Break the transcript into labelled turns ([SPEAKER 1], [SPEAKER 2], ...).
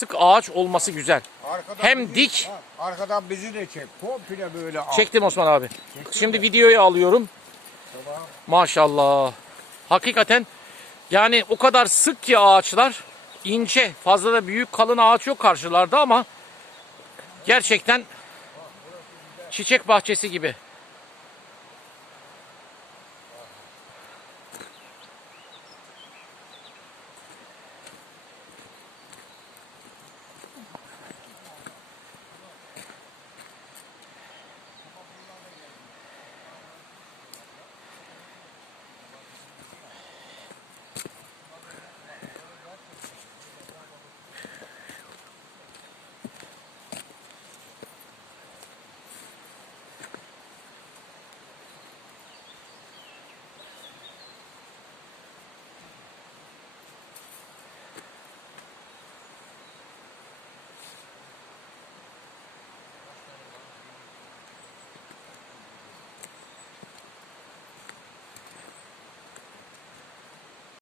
[SPEAKER 1] sık ağaç olması güzel.
[SPEAKER 2] Arkadan
[SPEAKER 1] Hem
[SPEAKER 2] bizi-
[SPEAKER 1] dik-
[SPEAKER 2] ha, arkadan bizi de çek. Komple böyle al.
[SPEAKER 1] Çektim Osman abi. Şimdi videoyu alıyorum.
[SPEAKER 2] Tamam.
[SPEAKER 1] Maşallah. Hakikaten yani o kadar sık ki ağaçlar ince. Fazla da büyük kalın ağaç yok karşılarda ama gerçekten çiçek bahçesi gibi.